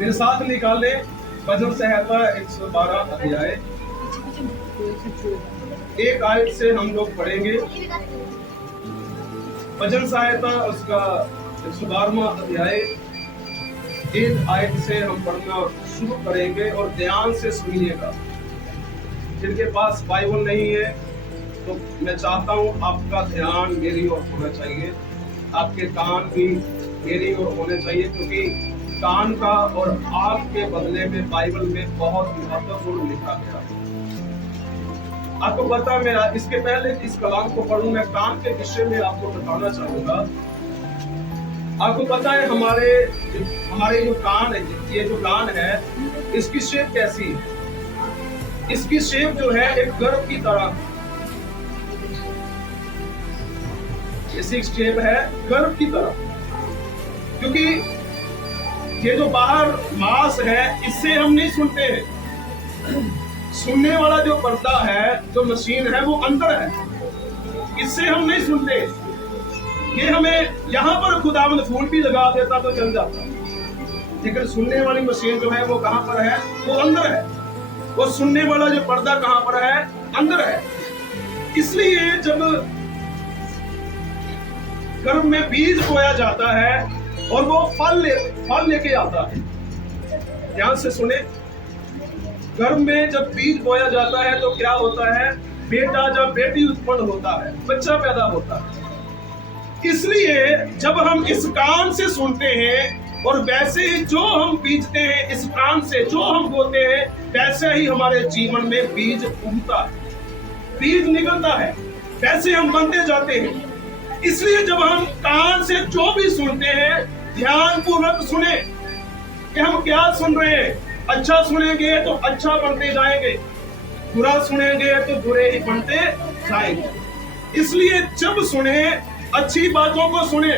मेरे साथ निकाले भजन संहिता 112 अध्याय 1 आयत से हम लोग पढ़ेंगे। भजन संहिता उसका 112वां अध्याय 1 आयत से हम पढ़ना शुरू करेंगे और ध्यान से सुनिएगा। जिनके पास बाइबल नहीं है तो मैं चाहता हूं आपका ध्यान मेरी ओर होना चाहिए, आपके कान भी मेरी ओर होने चाहिए, क्योंकि कान का और आंख के बदले में बाइबल में बहुत महत्वपूर्ण लिखा गया है। आपको पता है, मेरा इसके पहले इस कलाम को पढ़ूं, मैं कान के विषय में आपको बताना चाहूंगा। आपको पता है हमारे जो कान है, ये जो कान है, इसकी शेप कैसी है? इसकी शेप जो है एक गर्भ की तरह, इसकी शेप है गर्भ की तरह, क्योंकि ये जो बाहर मांस है इससे हम नहीं सुनते हैं। सुनने वाला जो पर्दा है, जो मशीन है, वो अंदर है, इससे हम नहीं सुनते। ये हमें यहाँ पर खुदावंद फूल भी लगा देता तो चल जाता, लेकिन सुनने वाली मशीन जो है वो कहाँ पर है? वो अंदर है। वो सुनने वाला जो पर्दा कहाँ पर है? अंदर है। इसलिए जब गर्भ में बीज बोया जाता है और वो फल लेके आता है, ध्यान से सुने, गर्भ में जब बीज बोया जाता है तो क्या होता है? बेटा जब बेटी उत्पन्न होता है, बच्चा पैदा होता है। इसलिए जब हम इस कान से सुनते हैं और वैसे ही जो हम बीजते हैं, इस कान से जो हम बोते हैं, वैसे ही हमारे जीवन में बीज उगता है, बीज निकलता है, वैसे हम बनते जाते हैं। इसलिए जब हम कान से जो भी सुनते हैं, ध्यान पूर्वक सुने कि हम क्या सुन रहे हैं। अच्छा सुनेंगे तो अच्छा बनते जाएंगे, बुरा सुनेंगे तो बुरे ही बनते जाएंगे। इसलिए जब सुने, अच्छी बातों को सुने,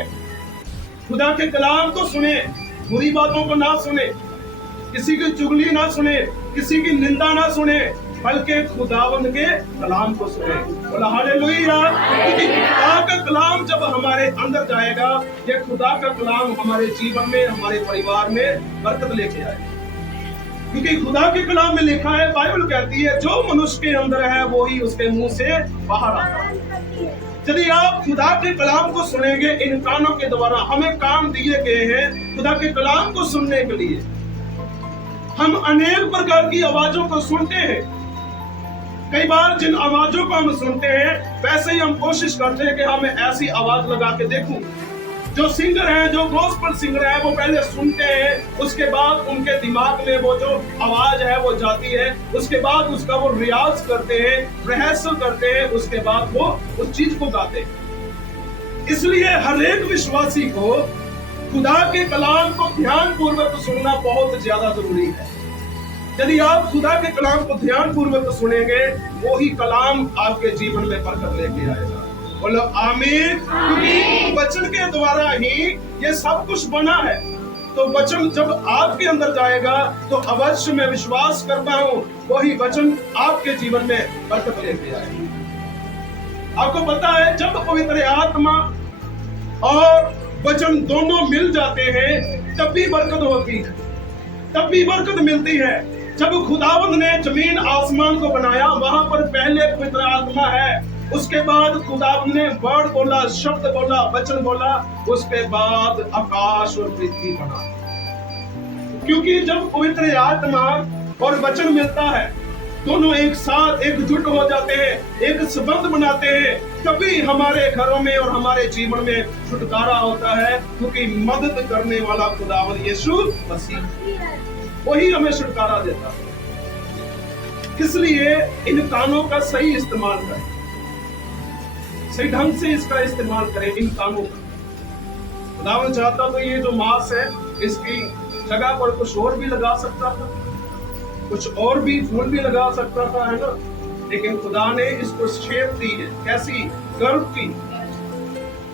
खुदा के कलाम को सुने, बुरी बातों को ना सुने, किसी की चुगली ना सुने, किसी की निंदा ना सुने, बल्कि खुदावंद के कलाम को सुने। बोला हालेलुया। क्योंकि खुदा का कलाम जब हमारे अंदर जाएगा, ये खुदा का कलाम हमारे जीवन में, हमारे परिवार में बरकत लेके आएगा। क्योंकि खुदा के कलाम में लिखा है, बाइबल कहती है, जो मनुष्य के अंदर है वो ही उसके मुंह से बाहर आता है। यदि आप खुदा के कलाम को सुनेंगे, इन कानों के द्वारा हमें कान दिए गए हैं खुदा के कलाम को सुनने के लिए। हम अनेक प्रकार की आवाजों को सुनते हैं। कई बार जिन आवाजों को हम सुनते हैं, वैसे ही हम कोशिश करते हैं कि हमें ऐसी आवाज लगा के देखूं। जो सिंगर हैं, जो गॉस्पेल सिंगर हैं, वो पहले सुनते हैं, उसके बाद उनके दिमाग में वो जो आवाज है वो जाती है, उसके बाद उसका वो रियाज करते हैं, रिहर्सल करते हैं, उसके बाद वो उस चीज को गाते हैं। इसलिए हर एक विश्वासी को खुदा के कलाम को ध्यान पूर्वक सुनना बहुत ज्यादा जरूरी है। यदि आप खुदा के कलाम को ध्यान पूर्वक सुनेंगे, वो ही कलाम आपके जीवन में बरकत लेके आएगा। बोलो आमीन। क्योंकि वचन के द्वारा ही ये सब कुछ बना है। तो वचन जब आपके अंदर जाएगा तो अवश्य मैं विश्वास करता हूँ वही वचन आपके जीवन में बरकत लेके आएगा। आपको पता है, जब पवित्र आत्मा और वचन दोनों मिल जाते हैं तब भी बरकत होती है, तब भी बरकत मिलती है। जब खुदावंद ने जमीन आसमान को बनाया, वहां पर पहले पवित्र आत्मा है, उसके बाद खुदावंद ने वर्ड बोला, शब्द बोला, वचन बोला, उसके बाद आकाश और पृथ्वी बना। क्योंकि जब पवित्र आत्मा और वचन मिलता है, दोनों एक साथ एकजुट हो जाते हैं, एक संबंध बनाते हैं, तभी हमारे घरों में और हमारे जीवन में छुटकारा होता है। क्योंकि मदद करने वाला खुदावंद यीशु मसीह, वही हमें छुटकारा देता है। इसलिए इन कानों का सही इस्तेमाल करें, सही ढंग से इसका इस्तेमाल करें। इन कानों का खुदावंद चाहता तो ये जो मांस है, इसकी जगह पर कुछ और भी लगा सकता था, कुछ और भी फूल भी लगा सकता था, है ना, लेकिन खुदा ने इसको शेप दी है, कैसी? गर्भ की,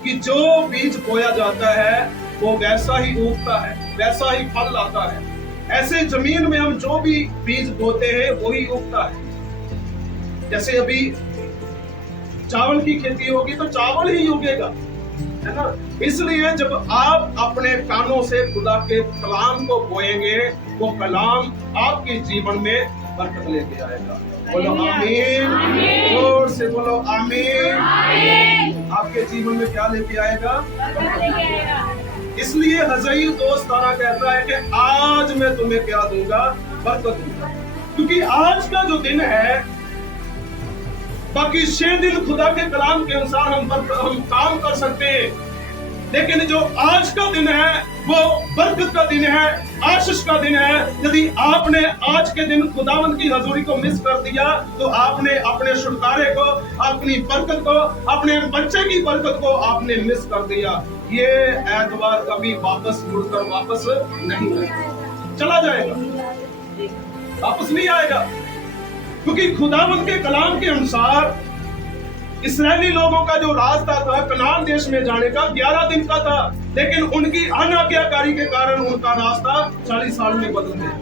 कि जो बीज बोया जाता है वो वैसा ही उगता है, वैसा ही फल आता है। ऐसे जमीन में हम जो भी बीज बोते हैं वही उगता है। जैसे अभी चावल की खेती होगी तो चावल ही उगेगा, है ना। इसलिए जब आप अपने कानों से खुदा के कलाम को बोएंगे, वो कलाम आपके जीवन में बरकत लेके आएगा। बोलो आमीन, जोर से बोलो आमीन। आपके जीवन में क्या लेके आएगा? इसलिए हज़ाइल 2:17 कहता है कि आज मैं तुम्हें क्या दूंगा? बरकत दूंगा। क्योंकि आज का जो दिन है, बाकी 6 दिन खुदा के कलाम के अनुसार हम काम कर सकते हैं, लेकिन जो आज का दिन है वो बरकत का दिन है, आशीष का दिन है। यदि आपने आज के दिन खुदावन की हजूरी को मिस कर दिया तो आपने अपने छुटकारे को, अपनी बरकत को, अपने बच्चे की बरकत को आपने मिस कर दिया। ये एतवार कभी वापस मुड़कर वापस नहीं आएगा, चला जाएगा, वापस नहीं आएगा। क्योंकि खुदावन के कलाम के अनुसार इस्राएली लोगों का जो रास्ता था कनान देश में जाने का 11 दिन का था, लेकिन उनकी अनाज्ञाकारी के कारण उनका रास्ता 40 साल में बदल गया।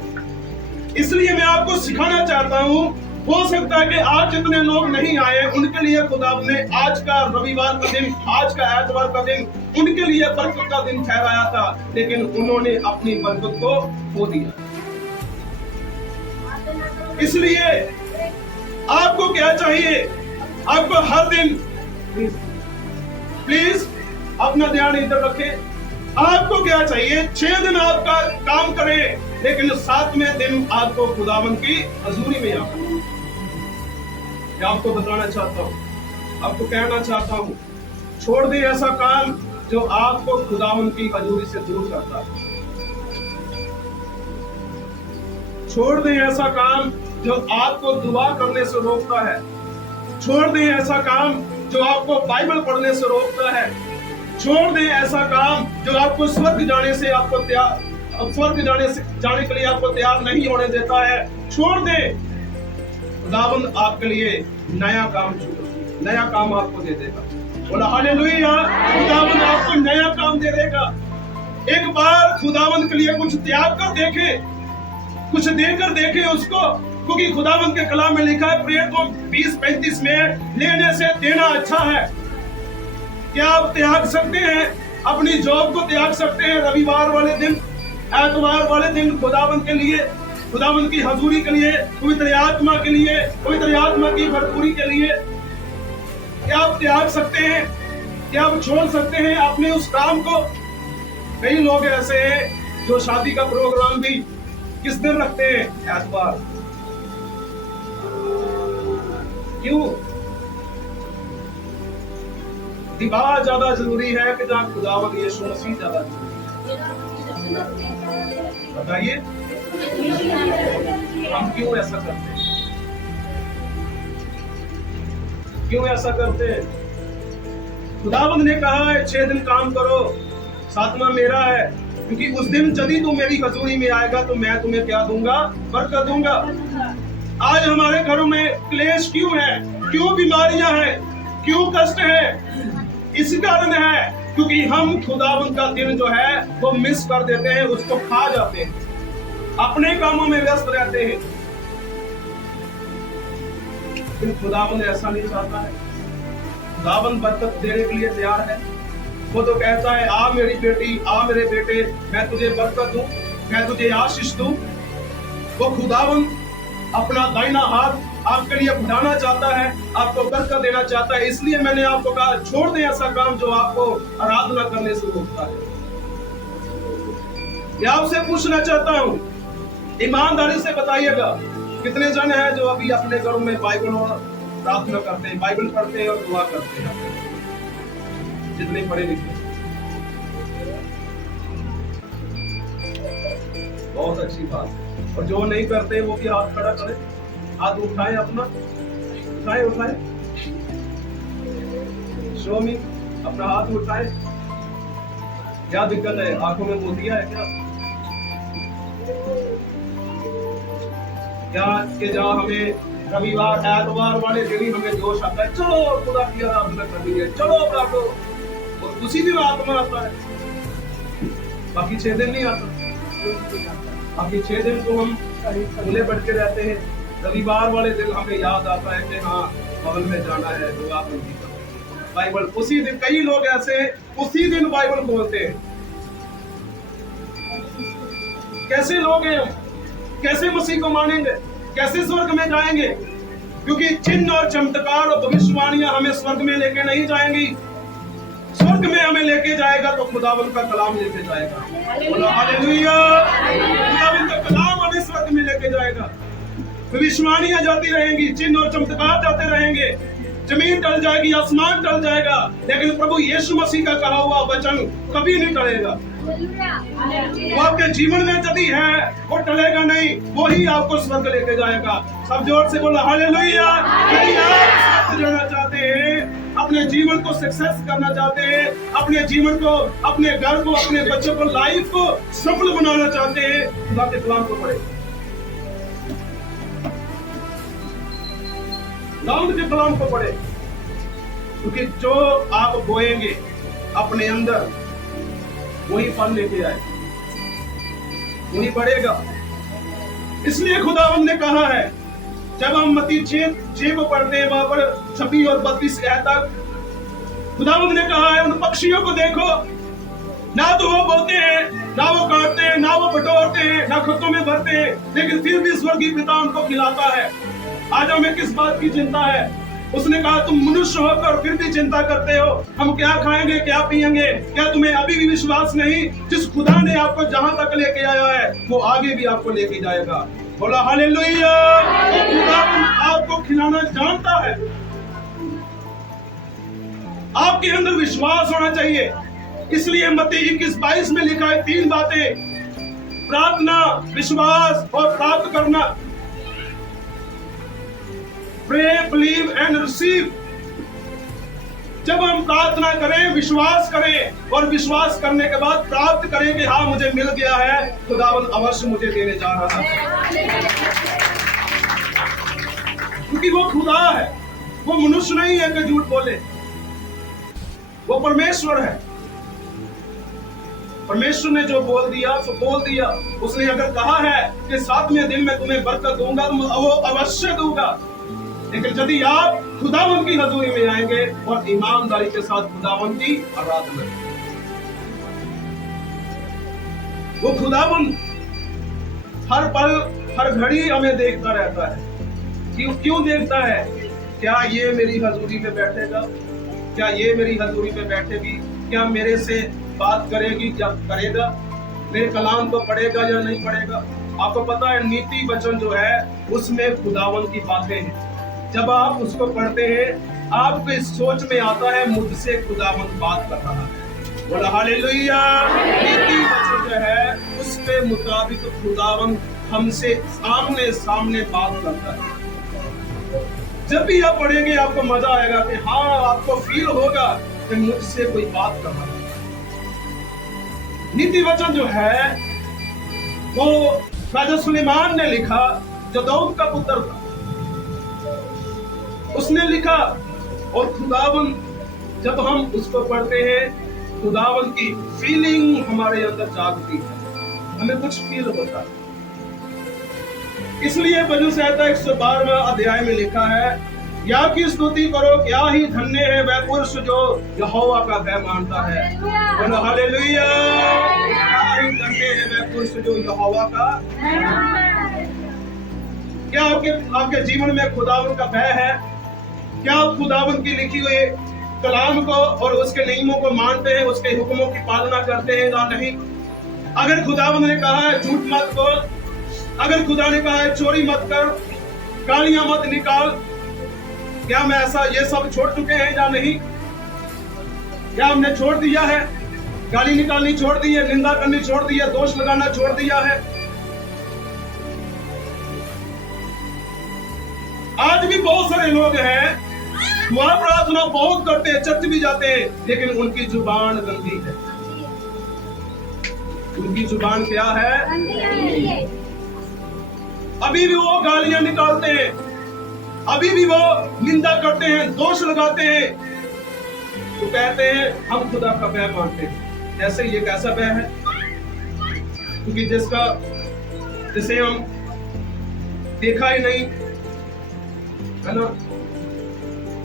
इसलिए मैं आपको सिखाना चाहता हूँ, हो सकता है कि आज जितने लोग नहीं आए उनके लिए खुदा ने आज का रविवार का दिन, आज का एतवार का दिन उनके लिए बरकत का दिन ठहराया था, लेकिन उन्होंने अपनी बरकत को खो दिया। इसलिए आपको क्या चाहिए? आपको हर दिन प्लीज अपना ध्यान इधर रखें। आपको क्या चाहिए? 6 दिन आपका काम करें, लेकिन 7वें दिन आपको खुदावन की हजूरी में आना। मैं आपको बताना चाहता हूँ, आपको कहना चाहता हूँ, छोड़ दे ऐसा काम जो आपको खुदावन की हजूरी से दूर करता है। छोड़ दे ऐसा काम जो आपको दुआ करने से रोकता है। छोड़ दें ऐसा काम जो आपको बाइबल पढ़ने से रोकता है। छोड़ दें ऐसा काम जो आपको स्वर्ग जाने के लिए आपको तैयार नहीं होने देता है। छोड़ दें। खुदावंद आपके लिए नया काम आपको दे देगा। बोला हालेलुया। खुदावंद आपको नया काम दे देगा। एक बार खुदावंद के लिए कुछ त्याग कर देखें, कुछ देकर देखें उसको, क्योंकि खुदावंद के कलाम में लिखा है प्रेरितों 20:35 में, लेने से देना अच्छा है। क्या आप त्याग सकते हैं? अपनी जॉब को त्याग सकते हैं रविवार वाले दिन, एतवार वाले दिन खुदावंद के लिए, खुदावंद की हजूरी के लिए, पवित्र आत्मा के लिए, पवित्र आत्मा की भरपूरी के लिए? क्या आप त्याग सकते हैं? क्या आप छोड़ सकते हैं अपने उस काम को? कई लोग ऐसे हैं जो शादी का प्रोग्राम भी किस दिन रखते हैं? एतवार। क्यों? विवाह ज्यादा जरूरी है कि जहाँ खुदावंद यीशु मसीह ज्यादा जरूरी है? बताइए, हम क्यों ऐसा करते हैं? क्यों ऐसा करते हैं? खुदावंद ने कहा है 6 दिन काम करो, 7वां मेरा है, क्योंकि उस दिन यदि तू मेरी हजूरी में आएगा तो मैं तुम्हें क्या दूंगा? बरकत दूंगा। आज हमारे घरों में क्लेश क्यों है? क्यों बीमारियां हैं? क्यों कष्ट है? इस कारण है क्योंकि हम खुदावंद का दिन जो है वो मिस कर देते हैं, उसको खा जाते हैं, अपने कामों में व्यस्त रहते हैं। लेकिन खुदावंद ऐसा नहीं चाहता है। खुदावंद बरकत देने के लिए तैयार है। वो तो कहता है आ मेरी बेटी, आ मेरे बेटे, मैं तुझे बरकत दूं, मैं तुझे आशीष दूं। वो खुदावंद अपना दाहिना हाथ आपके लिए बढ़ाना चाहता है, आपको बरकत देना चाहता है। इसलिए मैंने आपको कहा छोड़ दे ऐसा काम जो आपको आराधना करने से रोकता है। मैं आपसे पूछना चाहता हूँ, ईमानदारी से बताइएगा, कितने जन हैं जो अभी अपने घरों में बाइबल और प्रार्थना करते हैं, बाइबल पढ़ते हैं और दुआ करते हैं? जितने पढ़े लिखे, बहुत अच्छी बात। और जो नहीं करते वो भी हाथ खड़ा करें, हाथ उठाएं, अपना उठाएं। शो मी, अपना हाथ उठाएं। क्या दिक्कत है? आंखों में मोतिया है क्या? कि जहाँ हमें रविवार एतवार वाले दिन ही हमें जोश आता है, चलो खुदा की आराधना करनी है, चलो प्रार्थना, और उसी दिन आत्मा आता है, बाकी 6 दिन नहीं आता। बाकी 6 दिन तो हम खुले बैठ के रहते हैं। रविवार वाले दिन हमें याद आता है कि हाँ भवन में जाना है, दुआ करनी है। बाइबल उसी दिन, कई लोग ऐसे उसी दिन बाइबल खोलते हैं। कैसे लोग हैं हम? कैसे मसीह को मानेंगे? कैसे स्वर्ग में जाएंगे? क्योंकि चिन्ह और चमत्कार और भविष्यवाणियां हमें स्वर्ग में लेके नहीं जाएंगी। स्वर्ग में हमें लेके जाएगा तो खुदावंद का कलाम लेके जाएगा। हालेलुया। खुदावंद का कलाम हमें स्वर्ग में लेके जाएगा। भविष्यवाणियां जाती रहेंगी, चिन्ह और चमत्कार जाते रहेंगे, जमीन टल जाएगी, आसमान टल जाएगा, लेकिन प्रभु यीशु मसीह का कहा हुआ वचन कभी नहीं टलेगा। वो आपके जीवन में यदि है वो टलेगा नहीं, वो ही आपको स्वर्ग लेके जाएगा। सब जोर से बोला हालेलुया। यदि आप स्वर्ग जाना चाहते हैं, अपने जीवन को सक्सेस करना चाहते हैं, अपने जीवन को, अपने घर को, अपने बच्चों को, लाइफ को सफल बनाना चाहते हैं, खुदा के कलाम को पढ़े, खुदावंद के कलाम को पढ़े। क्योंकि जो आप बोएंगे अपने अंदर वही फल लेके आए, वही बढ़ेगा। इसलिए खुदावंद ने कहा है, जब हम मत्ती 6 को पढ़ते हैं, वहां पर 26 और 32 तक खुदावंद ने कहा है, उन पक्षियों को देखो, ना तो वो बोलते हैं, ना वो काटते हैं, ना वो बटोरते हैं, ना खेतों में भरते हैं, लेकिन फिर भी स्वर्गीय पिता उनको खिलाता है। आज हमें किस बात की चिंता है? उसने कहा, तुम मनुष्य होकर फिर भी चिंता करते हो, हम क्या खाएंगे, क्या पिएंगे? क्या तुम्हें अभी भी विश्वास नहीं? जिस खुदा ने आपको जहां तक लेके आया है, वो आगे भी आपको लेके जाएगा। बोला हालेलुया। खुदा आपको खिलाना जानता है। आपके अंदर विश्वास होना चाहिए। इसलिए मत्ती 21-22 में लिखा है 3 बातें: प्रार्थना, विश्वास और प्राप्त करना। Pray, believe and receive। जब हम प्रार्थना करें, विश्वास करें, और विश्वास करने के बाद प्राप्त करें कि हाँ मुझे मिल गया है, खुदावंद अवश्य मुझे देने जा रहा है। क्योंकि वो खुदा है, वो मनुष्य नहीं है कि झूठ बोले, वो परमेश्वर है। परमेश्वर ने जो बोल दिया सो बोल दिया। उसने अगर कहा है कि 7वें दिन में तुम्हें बरकत दूंगा, तो वो अवश्य दूंगा। लेकिन यदि आप खुदावंद की हजूरी में आएंगे और ईमानदारी के साथ खुदावंद की आराधना, वो खुदावंद हर पल हर घड़ी हमें देखता रहता है। क्यों देखता है? क्या ये मेरी हजूरी में बैठेगा? क्या ये मेरी हजूरी में बैठेगी? क्या मेरे से बात करेगी या करेगा? मेरे कलाम को पढ़ेगा या नहीं पढ़ेगा? आपको पता है, नीति वचन जो है उसमें खुदावंद की बातें हैं। जब आप उसको पढ़ते हैं, आपको इस सोच में आता है, मुझसे खुदावंद बात कर रहा है। बोला हालेलुया। नीति वचन जो है उसके मुताबिक खुदावंद हमसे सामने सामने बात करता है। जब भी आप पढ़ेंगे आपको मजा आएगा कि हाँ, आपको फील होगा कि मुझसे कोई बात कर रहा है। नीति वचन जो है वो राजा सुलेमान ने लिखा, जो दाऊद का पुत्र था, उसने लिखा। और खुदावंद जब हम उसको पढ़ते हैं, खुदावंद की फीलिंग हमारे अंदर जागती है, हमें कुछ फील होता है। इसलिए भजन संहिता 112वां अध्याय में लिखा है, या की स्तुति करो, क्या ही धन्य है वह पुरुष जो यहोवा का भय मानता है। हालेलुया। क्या ही धन्य है वह पुरुष जो यहोवा का। क्या आपके जीवन में खुदावंद का भय है? क्या आप खुदावंद की लिखी हुई कलाम को और उसके नियमों को मानते हैं, उसके हुक्मों की पालना करते हैं या नहीं? अगर खुदावंद ने कहा है झूठ मत बोल, अगर खुदा ने कहा है चोरी मत कर, गालियां मत निकाल, क्या हम ऐसा ये सब छोड़ चुके हैं या नहीं? क्या हमने छोड़ दिया है? गाली निकालनी छोड़ दी है, निंदा करनी छोड़ दी है, दोष लगाना छोड़ दिया है? आज भी बहुत सारे लोग हैं, दुआ प्रार्थना बहुत करते हैं, चर्च भी जाते हैं, लेकिन उनकी जुबान गंदी है। उनकी जुबान क्या है? अभी भी वो गालियां निकालते हैं, अभी भी वो निंदा करते हैं, दोष लगाते हैं, तो कहते हैं हम खुदा का भय मानते हैं। ऐसे ये कैसा भय है? क्योंकि जिसे हम देखा ही नहीं है ना,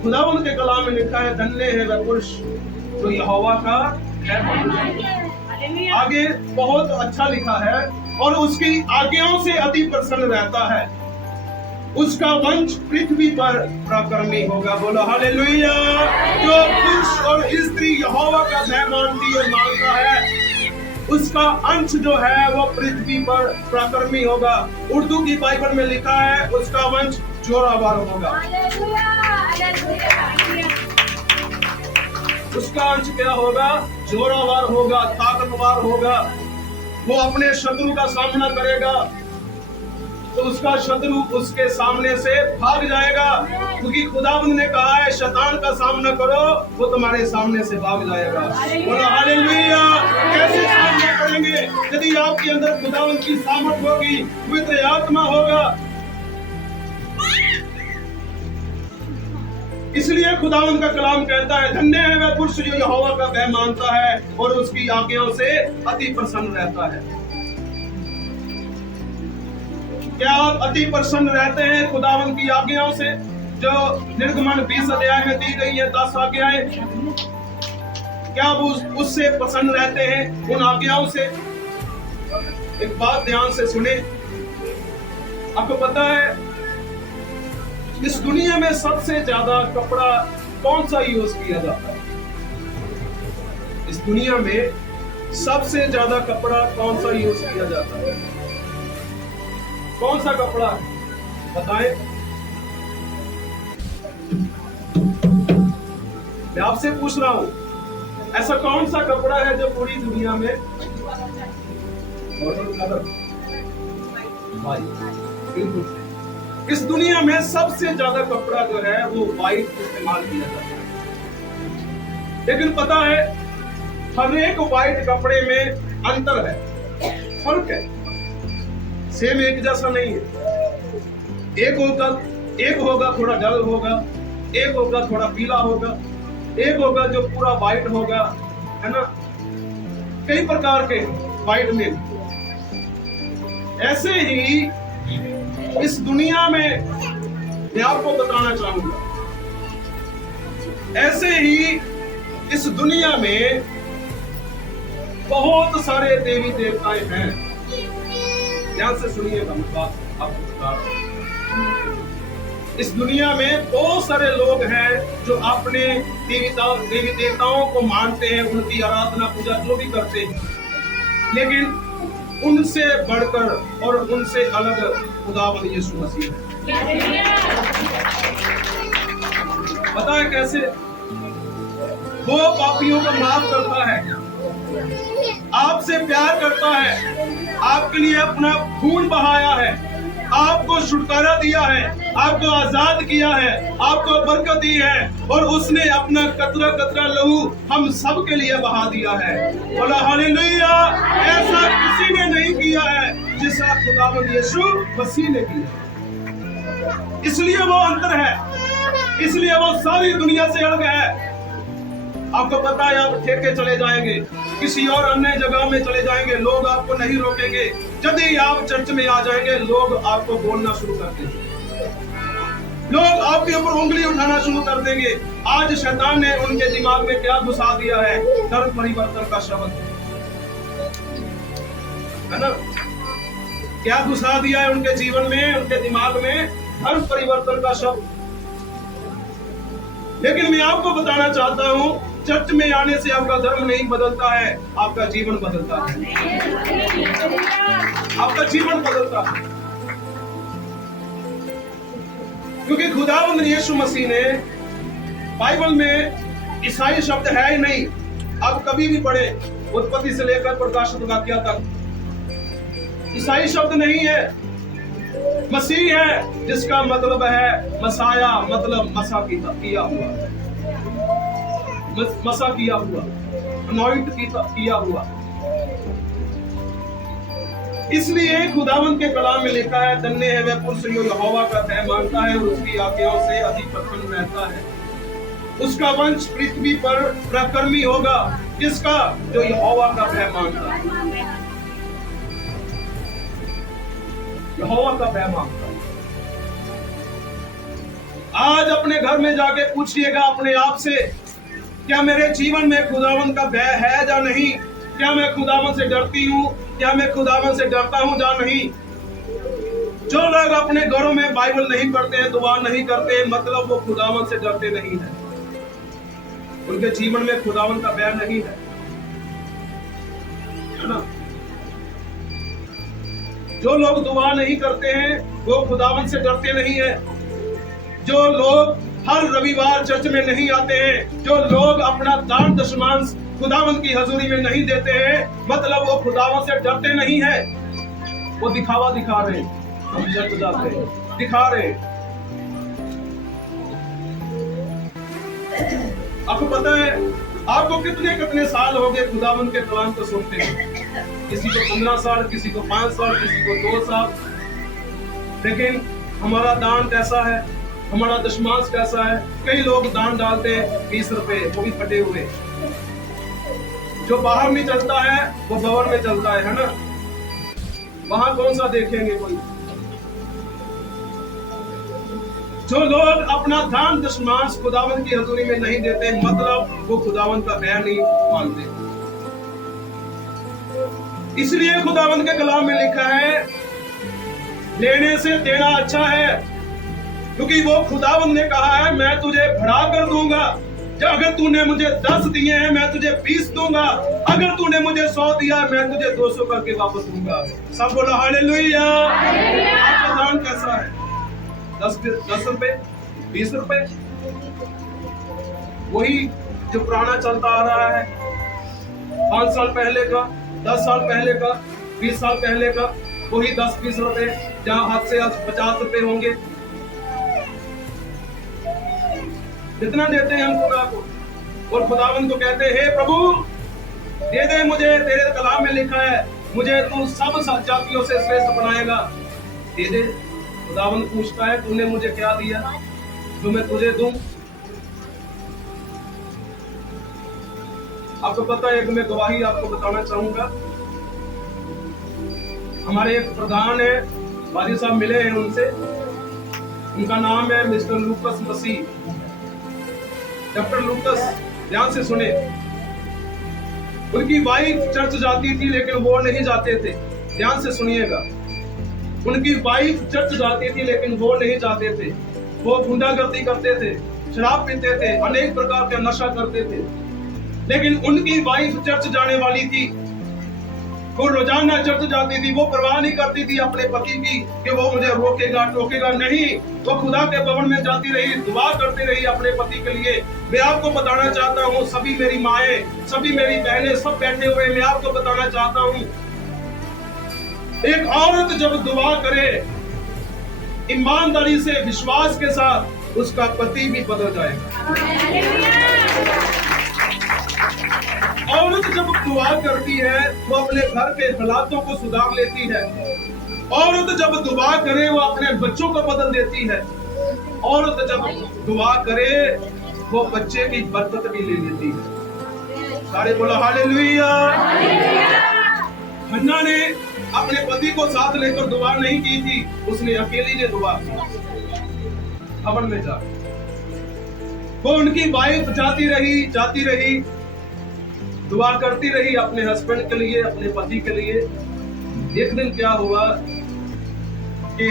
खुदावंद के कलाम में लिखा है, धन्य है वह पुरुष जो यहोवा का भय मानता है। आगे बहुत अच्छा लिखा है, और उसकी आज्ञाओं से अति प्रसन्न रहता है, उसका वंश पृथ्वी पर प्रकर्मी होगा। बोलो हालेलुया। जो पुरुष और स्त्री यहोवा का भय मानती और मानता है, उसका अंश जो है वो पृथ्वी पर प्रकर्मी होगा। उर्दू की बाइबल में लिखा है, उसका वंश जोरावर होगा। उसका अंश क्या होगा? जोरावर होगा, ताकतवर होगा। वो अपने शत्रु का सामना करेगा तो उसका शत्रु उसके सामने से भाग जाएगा, क्योंकि खुदावंद ने कहा है, शैतान का सामना करो, वो तुम्हारे सामने से भाग जाएगा। बोलो हालेलुया। कैसे सामना करेंगे? यदि आपके अंदर खुदावंद की सामर्थ होगी, पवित्र आत्मा होगा। इसलिए खुदावंद का कलाम कहता है, धन्य है वह पुरुष जो यहोवा का भय मानता है और उसकी आज्ञाओं से अति प्रसन्न रहता है। क्या आप अति प्रसन्न रहते हैं खुदावंद की आज्ञाओं से, जो निर्गमन 20 अध्याय में दी गई है 10 आज्ञाएं? क्या आप उससे प्रसन्न रहते हैं, उन आज्ञाओं से? एक बात ध्यान से सुने, आपको पता है इस दुनिया में सबसे ज्यादा कपड़ा कौन सा यूज किया जाता है? इस दुनिया में सबसे ज्यादा कपड़ा कौन सा यूज किया जाता है? कौन सा कपड़ा बताएं? मैं आपसे पूछ रहा हूं, ऐसा कौन सा कपड़ा है जो पूरी दुनिया में बिल्कुल, इस दुनिया में सबसे ज्यादा कपड़ा जो है वो व्हाइट इस्तेमाल किया जाता है। लेकिन पता है, हर एक व्हाइट कपड़े में अंतर है, फर्क है, सेम एक जैसा नहीं है। एक होगा थोड़ा डल होगा, एक होगा थोड़ा पीला होगा, एक होगा जो पूरा व्हाइट होगा, है ना? कई प्रकार के व्हाइट में। ऐसे ही इस दुनिया में मैं आपको बताना चाहूंगा, ऐसे ही इस दुनिया में बहुत सारे देवी देवताएं हैं। ध्यान से सुनिएगा, मैं बात आपको बता रहा हूं। इस दुनिया में बहुत सारे लोग हैं जो अपने देवी देवताओं को मानते हैं, उनकी आराधना पूजा जो भी करते हैं, लेकिन उनसे बढ़कर और उनसे अलग खुदावंद यीशु मसीह है। पता है कैसे? वो पापियों को माफ करता है, आपसे प्यार करता है, आपके लिए अपना खून बहाया है, आपको छुटकारा दिया है, आपको आजाद किया है, आपको बरकत दी है, और उसने अपना कतरा कतरा लहू हम सब के लिए बहा दिया है। बोला हालेलुया। ऐसा किसी ने नहीं किया है जिसका खुदावंद यीशु मसीह ने किया। इसलिए वो अंतर है, इसलिए वो सारी दुनिया से अलग है। आपको पता है, आप ठेके चले जाएंगे, किसी और अन्य जगह में चले जाएंगे, लोग आपको नहीं रोकेंगे। यदि आप चर्च में आ जाएंगे, लोग आपको बोलना शुरू कर देंगे, लोग आपके ऊपर उंगली उठाना शुरू कर देंगे। आज शैतान ने उनके दिमाग में क्या घुसा दिया है? धर्म परिवर्तन का शब्द, है ना? क्या घुसा दिया है उनके जीवन में, उनके दिमाग में? धर्म परिवर्तन का शब्द। लेकिन मैं आपको बताना चाहता हूं, चर्च में आने से आपका धर्म नहीं बदलता है, आपका जीवन बदलता है। आपका जीवन बदलता है, क्योंकि खुदावंद यीशु मसीह ने बाइबल में ईसाई शब्द है ही नहीं। आप कभी भी पढ़े, उत्पत्ति से लेकर प्रकाशित वाक्या तक, ईसाई शब्द नहीं है, मसीह है, जिसका मतलब है मसाया, मतलब मसा किया हुआ, मसा किया हुआ, अनॉइंट किया हुआ। इसलिए खुदावंद के कलाम में लिखा है, धन्य है वह पुरुष जो यहोवा का भय मानता है और उसकी आज्ञाओं से अति प्रसन्न रहता है, उसका वंश पृथ्वी पर प्रकर्मी होगा। किसका? जो यहोवा का भय मानता है, यहोवा का भय मानता है। आज अपने घर में जाके पूछिएगा अपने आप से, क्या मेरे जीवन में खुदावन का भय है या नहीं? क्या मैं खुदावन से डरती हूँ? क्या मैं खुदावन से डरता हूँ या नहीं? जो लोग अपने घरों में बाइबल नहीं पढ़ते हैं, दुआ नहीं करते, मतलब वो खुदावन से डरते नहीं है, उनके जीवन में खुदावन का भय नहीं है ना? जो लोग दुआ नहीं करते हैं वो खुदावन से डरते नहीं है। जो लोग हर रविवार चर्च में नहीं आते हैं, जो लोग अपना दान दशमांश खुदावन की हजूरी में नहीं देते हैं, मतलब वो खुदावन से डरते नहीं है। वो दिखावा दिखा रहे हैं, हम चर्च जाते हैं, दिखा रहे हैं। आपको पता है आपको कितने कितने साल हो गए खुदावन के कलाम को सुनते हैं? किसी को 15 साल, किसी को 5 साल, किसी को 2 साल। लेकिन हमारा दान कैसा है, हमारा दशमांश कैसा है? कई लोग दान डालते हैं 20 रुपए, वो भी फटे हुए। जो बाहर नहीं चलता है वो भवन में चलता है ना? वहां कौन सा देखेंगे कोई? जो लोग अपना दान दशमांश खुदावन की हजूरी में नहीं देते, मतलब वो खुदावन का भय नहीं मानते। इसलिए खुदावन के कलाम में लिखा है, लेने से देना अच्छा है, क्योंकि वो खुदावन ने कहा है मैं तुझे बढ़ा कर दूंगा। अगर तूने मुझे 10 दिए हैं मैं तुझे 20 दूंगा, अगर तूने मुझे 100 दिया मैं तुझे 200 करके वापस दूंगा। सब बोलो हालेलुया। आपका दान कैसा है? 10 रुपए, 20 रुपए? वही जो पुराना चलता आ रहा है, 5 साल पहले का, 10 साल पहले का, 20 साल पहले का, वही 10-20 रुपए, जहां हाथ से 50 रुपए होंगे। कितना देते हैं हम खुदा को? और खुदावन को कहते हैं, हे प्रभु दे दे मुझे, तेरे कलाम में लिखा है मुझे तू सब जातियों से श्रेष्ठ बनाएगा, दे दे। खुदावन पूछता है तूने मुझे क्या दिया जो मैं तुझे दूं? आपको पता है, एक मैं गवाही आपको बताना चाहूंगा। हमारे एक प्रधान है, वाजी साहब मिले हैं उनसे, उनका नाम है मिस्टर लूकस मसीह, डॉक्टर लूकस। ध्यान से सुने। उनकी वाइफ चर्च जाती थी लेकिन वो नहीं जाते थे। ध्यान से सुनिएगा। उनकी वाइफ चर्च जाती थी लेकिन वो नहीं जाते थे। वो गुंडागर्दी करते थे, शराब पीते थे, अनेक प्रकार का नशा करते थे। लेकिन उनकी वाइफ चर्च जाने वाली थी, वो रोजाना चर्च जाती थी। वो परवाह नहीं करती थी अपने पति की कि वो मुझे रोकेगा टोकेगा, नहीं। वो खुदा के भवन में जाती रही, दुआ करती रही अपने पति के लिए। मैं आपको बताना चाहता हूँ, सभी मेरी माएं, सभी मेरी बहनें, सब बैठे हुए, मैं आपको बताना चाहता हूँ, एक औरत जब दुआ करे ईमानदारी से, विश्वास के साथ, उसका पति भी बदल जाएगा। औरत जब दुआ करती है वो अपने घर के हालातों को सुधार लेती है। औरत जब दुआ करे वो अपने बच्चों को बदल देती है। औरत जब दुआ करे वो बच्चे की बरकत भी ले लेती है। सारे बोलो हालेलुया। हन्ना ने अपने पति को साथ लेकर दुआ नहीं की थी, उसने अकेली ने दुआ की भवन में जा। वो उनकी वाइफ जाती रही, दुआ करती रही अपने हस्बैंड के लिए, अपने पति के लिए। एक दिन क्या हुआ कि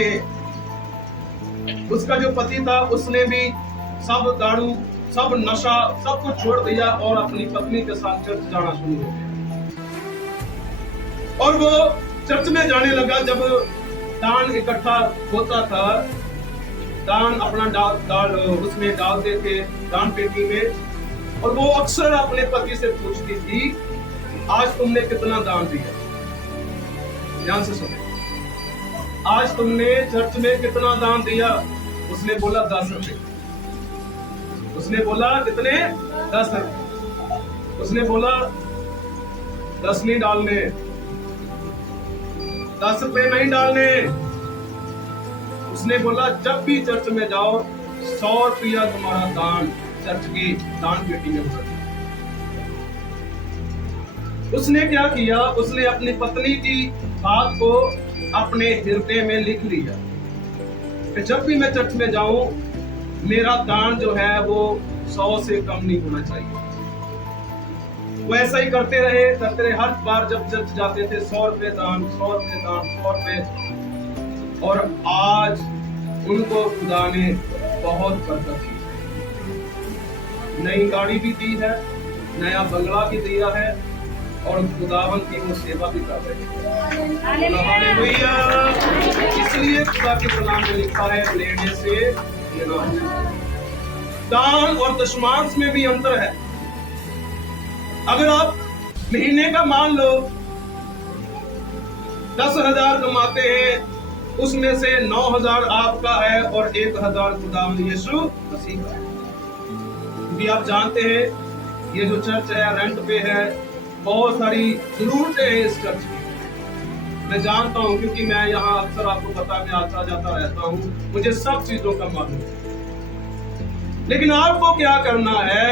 उसका जो पति था उसने भी सब दारू, सब नशा, सब कुछ छोड़ दिया और अपनी पत्नी के साथ चर्च जाना शुरू हो गया। और वो चर्च में जाने लगा। जब दान इकट्ठा होता था, दान अपना डाल उसमें डालते थे दान पेटी में, और वो अक्सर अपने पति से पूछती थी, आज तुमने कितना दान दिया? ध्यान से सुने। आज तुमने चर्च में कितना दान दिया? उसने बोला 10 रुपए। उसने बोला कितने? 10 रुपए। उसने बोला 10 नहीं डालने, 10 रुपए नहीं डालने। उसने बोला जब भी चर्च में जाओ 100 रुपया तुम्हारा दान चर्च की दान पेटी में भर। उसने क्या किया? उसने अपनी पत्नी की बात को अपने हृदय में लिख लिया कि जब भी मैं चर्च में जाऊं मेरा दान जो है वो 100 से कम नहीं होना चाहिए। वो ऐसा ही करते रहे। हर बार जब चर्च जाते थे 100 रुपए दान, 100 रुपए दान, 100 रुपए। और आज उनको खुदा ने बहुत बरकत दी है, नई गाड़ी भी दी है, नया बंगला भी दिया है, और खुदावन की वो सेवा भी कर रहे हैं। हालेलुया। इसलिए खुदा के कलाम में लिखा है, लेने से लेना है। दान और दशमांश में भी अंतर है। अगर आप महीने का मान लो 10,000 कमाते हैं, उसमें से 9,000 आपका है और 1,000 खुदावंद यीशु मसीह का है। क्योंकि आप जानते हैं ये जो चर्च है रेंट पे है, बहुत सारी जरूरतें हैं इस चर्च की। मैं जानता हूँ क्योंकि मैं यहाँ अक्सर आपको पता मैं आता जाता रहता हूँ, मुझे सब चीजों का मालूम है। लेकिन आपको क्या करना है,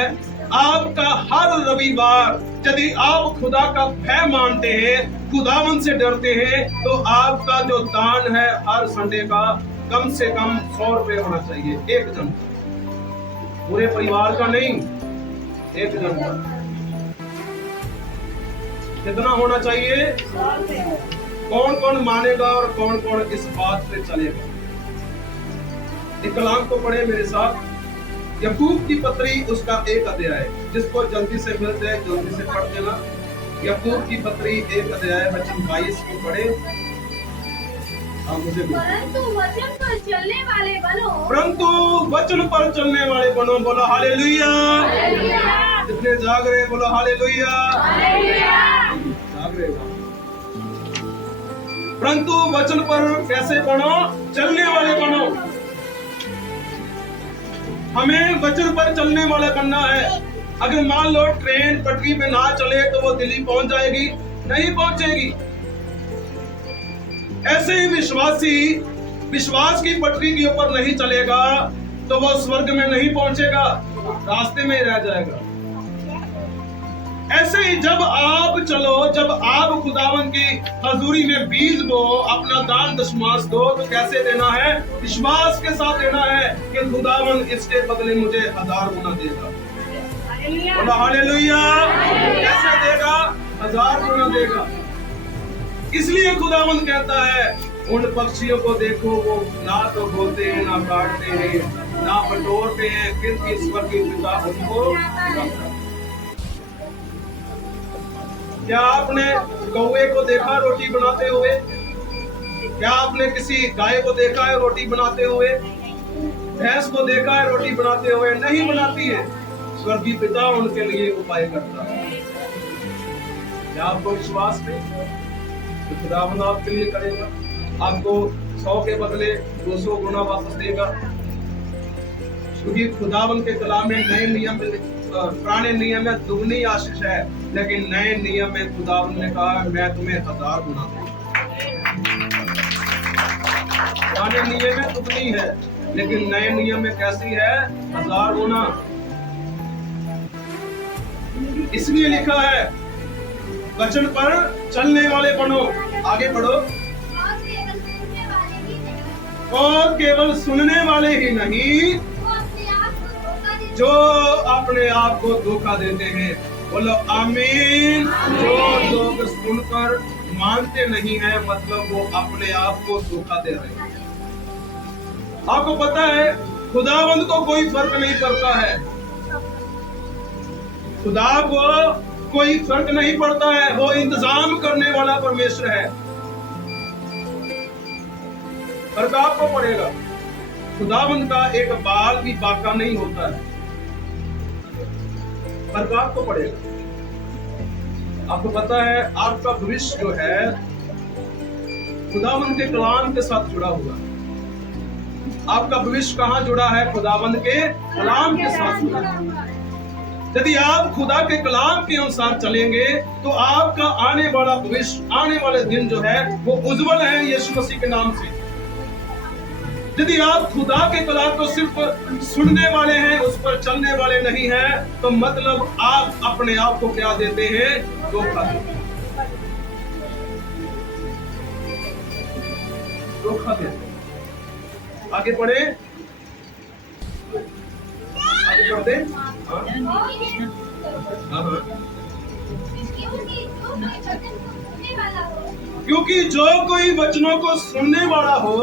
आपका हर रविवार यदि आप खुदा का भय मानते हैं, खुदावन से डरते हैं, तो आपका जो दान है हर संडे का कम से कम 100 रुपए होना चाहिए। एक जन, पूरे परिवार का नहीं, एक जन का। कितना होना चाहिए? कौन कौन मानेगा और कौन कौन इस बात पे चलेगा? एक कलाम को पढ़े मेरे साथ, याकूब की पत्री उसका 1 अध्याय, जिसको जल्दी से मिल जाए जल्दी से पढ़ देना। याकूब की पत्री 1 अध्याय वचन 22 को पढ़े। मुझे परंतु वचन पर चलने वाले बनो, परंतु वचन पर चलने वाले बनो। बोलो हालेलुया। जितने जाग रहे बोलो हालेलुया। जाग रहे। परंतु वचन पर कैसे बनो? चलने वाले बनो। हमें वचन पर चलने वाले बनना है। अगर मान लो ट्रेन पटरी पे ना चले तो वो दिल्ली पहुंच जाएगी? नहीं पहुंचेगी। ऐसे ही विश्वासी विश्वास की पटरी के ऊपर नहीं चलेगा तो वो स्वर्ग में नहीं पहुंचेगा, रास्ते में ही रह जाएगा। ऐसे ही जब आप चलो, जब आप खुदावन की हजूरी में बीज दो, अपना दान दशमांश दो, तो कैसे देना है? विश्वास के साथ देना है कि खुदावन इसके बदले मुझे 1000 गुना देगा। बोलो हालेलुया। कैसे देगा? 1000 गुना देगा। इसलिए खुदावन कहता है, उन पक्षियों को देखो, वो ना तो बोलते हैं, ना काटते हैं, ना बटोरते हैं, फिर भी स्वर्गीय पिता उनको खिलाता है। क्या आपने कौवे को देखा रोटी बनाते हुए? क्या आपने किसी गाय को देखा है रोटी बनाते हुए? भैंस को देखा है रोटी बनाते हुए? नहीं बनाती है। स्वर्गीय पिता उनके लिए उपाय करता है। क्या आपको विश्वास है कि खुदावंद आपके लिए करेगा? आपको 100 के बदले 200 गुना वापस देगा। क्योंकि खुदावंद के कलाम में नए नियम में, पुराने नियम में दुगनी आशीष है, लेकिन नए नियम में खुदावंद ने कहा मैं तुम्हें 1000 गुना दूंगा। पुराने नियम में दुगनी है, लेकिन नए नियम में कैसी है? 1000 गुना। इसलिए लिखा है वचन पर चलने वाले बनो। आगे पढ़ो। और केवल सुनने वाले ही नहीं, जो अपने आप को धोखा देते हैं। बोलो आमीन। जो लोग सुनकर मानते नहीं है, मतलब वो अपने आप को धोखा दे रहे हैं। आपको पता है खुदावंद को कोई फर्क नहीं पड़ता है। खुदा को कोई फर्क नहीं पड़ता है, वो इंतजाम करने वाला परमेश्वर है। फर्क आपको पड़ेगा। खुदावंद का एक बाल भी बाका नहीं होता है। फर्क आपको पड़ेगा। आपको पता है आपका भविष्य जो है खुदावंद के कलाम के साथ जुड़ा हुआ है। आपका भविष्य कहाँ जुड़ा है? खुदावंद के कलाम के साथ जुड़ा है। यदि आप खुदा के कलाम के अनुसार चलेंगे तो आपका आने वाला भविष्य, आने वाले दिन जो है वो उज्जवल है यीशु मसीह के नाम से। यदि आप खुदा के कलाम को सिर्फ सुनने वाले हैं, उस पर चलने वाले नहीं हैं, तो मतलब आप अपने आप को क्या देते हैं? धोखा देते हैं। धोखा देते हैं। आगे पढ़े। कर दे। हाँ हाँ। क्योंकि जो कोई वचनों को सुनने वाला हो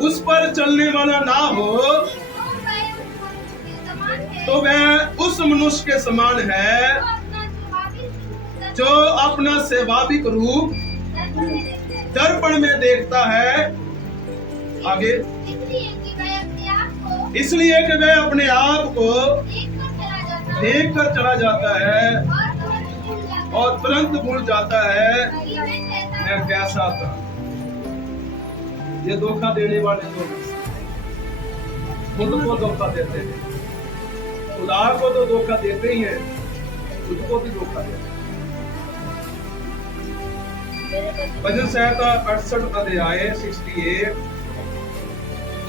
उस पर चलने वाला ना हो तो वह उस मनुष्य के समान है जो अपना स्वाभाविक रूप दर्पण में देखता है। आगे, इसलिए कि वह अपने आप को देख कर चला जाता है और तुरंत भूल जाता है मैं कैसा था। ये धोखा देने वाले लोग खुद को धोखा देते हैं, खुदा को तो धोखा देते ही हैं, खुद को भी धोखा देते हैं। भजन संहिता 68 अध्याय 68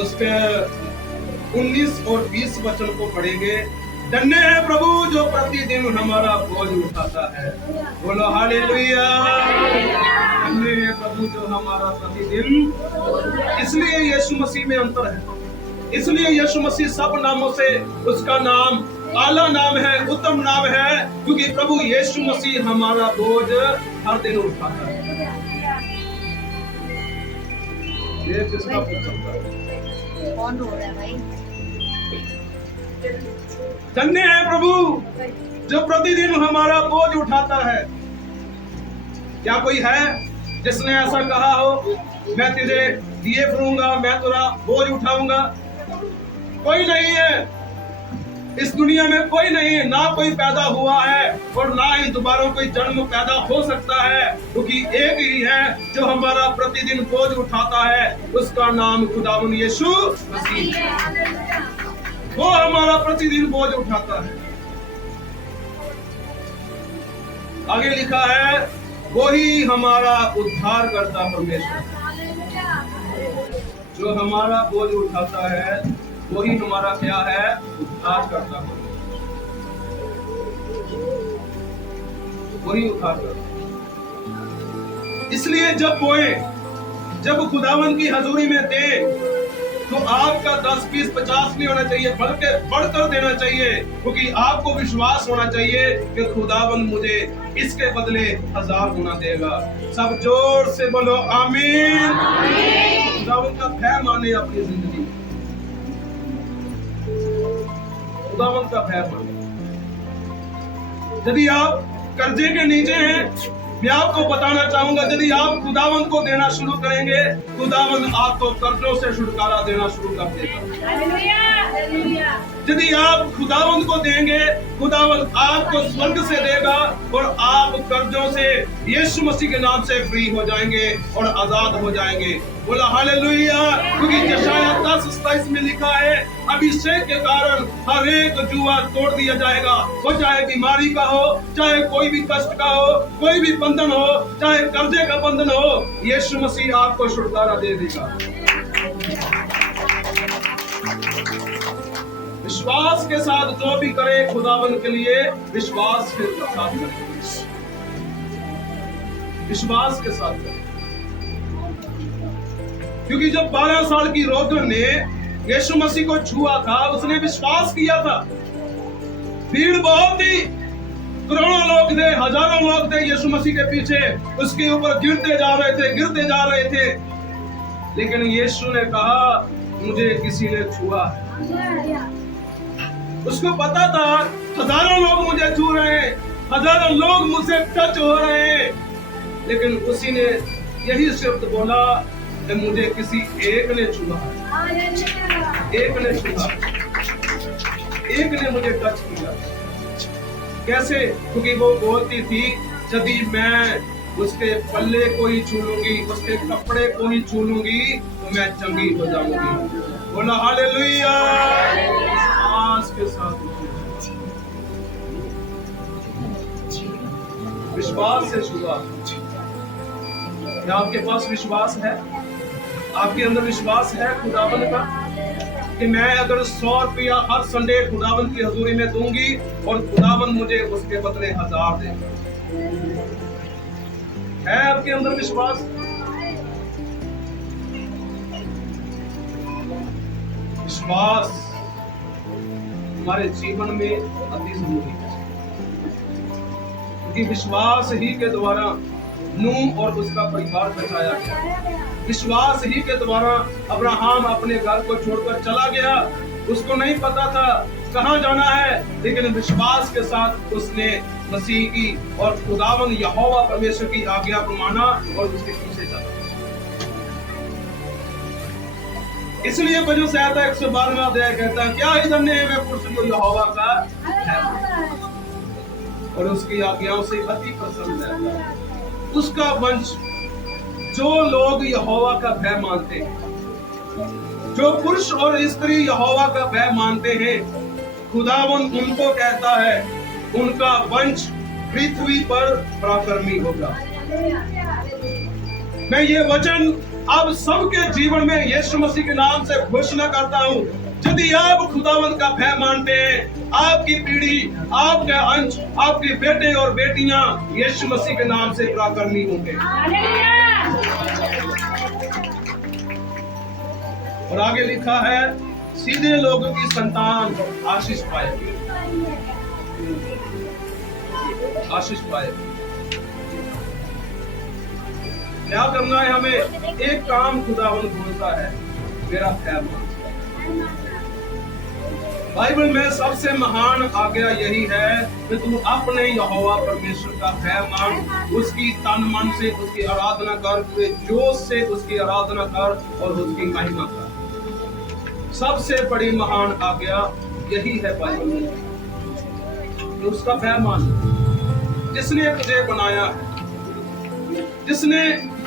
उसके 19 और 20 वचन को पढ़ेंगे। धन्य है प्रभु जो प्रतिदिन हमारा बोझ उठाता है। बोलो हालेलुया। धन्य है प्रभु जो हमारा प्रतिदिन। इसलिए यीशु मसीह में अंतर है, इसलिए यीशु मसीह सब नामों से उसका नाम आला नाम है, उत्तम नाम है, क्योंकि प्रभु यीशु मसीह हमारा बोझ हर दिन उठाता है। ये किसका पुत्र है? कौन हो रहा है भाई? धन्य है प्रभु जो प्रतिदिन हमारा बोझ उठाता है। क्या कोई है जिसने ऐसा कहा हो मैं तुझे दिए फिरूंगा, मैं तेरा बोझ उठाऊंगा? कोई नहीं है, इस दुनिया में कोई नहीं, ना कोई पैदा हुआ है और ना ही दोबारा कोई जन्म पैदा हो सकता है, क्योंकि एक ही है जो हमारा प्रतिदिन बोझ उठाता है, उसका नाम खुदावन यीशु मसीह है। वो हमारा प्रतिदिन बोझ उठाता है। आगे लिखा है वो ही हमारा उद्धार करता परमेश्वर, जो हमारा बोझ उठाता है वही हमारा क्या है? उद्धार करता है, वही उद्धार करता है। इसलिए जब बोए, जब खुदावन की हजूरी में दे तो आपका 10, 20, 50 नहीं होना चाहिए, बल्कि बढ़कर देना चाहिए, क्योंकि आपको विश्वास होना चाहिए कि खुदावन मुझे इसके बदले 1000 गुना देगा। सब जोर से बोलो आमीन। खुदावन का भय माने अपनी जिंदगी में, खुदावन का भय माने। यदि आप कर्जे के नीचे हैं, मैं आपको बताना चाहूंगा, यदि आप खुदावन को देना शुरू करेंगे, खुदावन आपको कर्जों से छुटकारा देना शुरू कर देगा। यदि आप खुदावन को देंगे, खुदावन आपको स्वर्ग से देगा और आप कर्जों से यीशु मसीह के नाम से फ्री हो जाएंगे और आजाद हो जाएंगे। बोला हालेलुया। क्योंकि यशायाह 10:27 में लिखा है अभिषेक के कारण हर एक जुआ तोड़ दिया जाएगा, वो चाहे बीमारी का हो, चाहे कोई भी कष्ट का हो, कोई भी बंधन हो, चाहे कर्जे का बंधन हो, यीशु मसीह आपको छुटकारा दे देगा। विश्वास के साथ जो भी करे खुदावन के लिए, विश्वास के साथ करे, विश्वास के साथ करे। क्योंकि जब 12 साल की रोगन ने यीशु मसीह को छुआ था, उसने विश्वास किया था। भीड़ बहुत थी, करोड़ों लोग थे, हजारों लोग थे यीशु मसीह के पीछे, उसके ऊपर गिरते जा रहे थे, गिरते जा रहे थे, लेकिन यीशु ने कहा मुझे किसी ने छुआ। उसको पता था हजारों लोग मुझे छू रहे हैं, हजारों लोग मुझसे टच हो रहे हैं, लेकिन उसी ने यही शब्द बोला कि मुझे किसी एक ने छुआ, एक ने छुआ, एक ने मुझे टच किया। कैसे? क्योंकि वो बोलती थी यदि मैं उसके पल्ले को ही छू लूंगी, उसके कपड़े को ही छू लूंगी तो मैं चंगी हो जाऊंगी। बोला हालेलुया। विश्वास के साथ, विश्वास से छुआ। क्या आपके पास विश्वास है? आपके अंदर विश्वास है खुदावन का कि मैं अगर 100 रुपया हर संडे खुदावन की हजूरी में दूंगी और खुदावन मुझे उसके बदले 1000 देगा? है आपके अंदर विश्वास? विश्वास हमारे जीवन में अति जरूरी है, क्योंकि विश्वास ही के द्वारा नूह और उसका परिवार बचाया गया। विश्वास ही के द्वारा अब्राहम अपने घर को छोड़कर चला गया। उसको नहीं पता था कहां जाना है, लेकिन विश्वास के साथ उसने मसीह की और खुदावन यहोवा परमेश्वर की आज्ञा को माना और उसके पीछे चला। इसलिए भजन संहिता 112वां अध्याय कहता है, क्या ही धन्य है वे पुरुष जो यहोवा का है और उसकी आज्ञाओं से अति प्रसन्न है। उसका वंश, जो लोग यहोवा का भय मानते हैं, जो पुरुष और स्त्री यहोवा का भय मानते हैं, खुदावन उनको कहता है उनका वंश पृथ्वी पर पराक्रमी होगा। मैं ये वचन अब सबके जीवन में यीशु मसीह के नाम से घोषणा करता हूँ। यदि आप खुदावन का भय मानते हैं, आपकी पीढ़ी, आपका अंश, आपके बेटे और बेटियां यीशु मसीह के नाम से पराक्रमी होंगे। और आगे लिखा है, सीधे लोगों की संतान आशीष पाएगी, आशीष पाएगी। क्या करना है हमें? एक काम खुदावन बोलता है, मेरा भय मान। बाइबल में सबसे महान आज्ञा यही है कि तू अपने यहोवा परमेश्वर का भय मान, उसकी तन मन से उसकी आराधना कर, पूरे जोश से उसकी आराधना कर और उसकी महिमा कर। सबसे बड़ी महान आज्ञा यही है बाइबल में, कि उसका भय मान। जिसने तुझे बनाया है, जिसने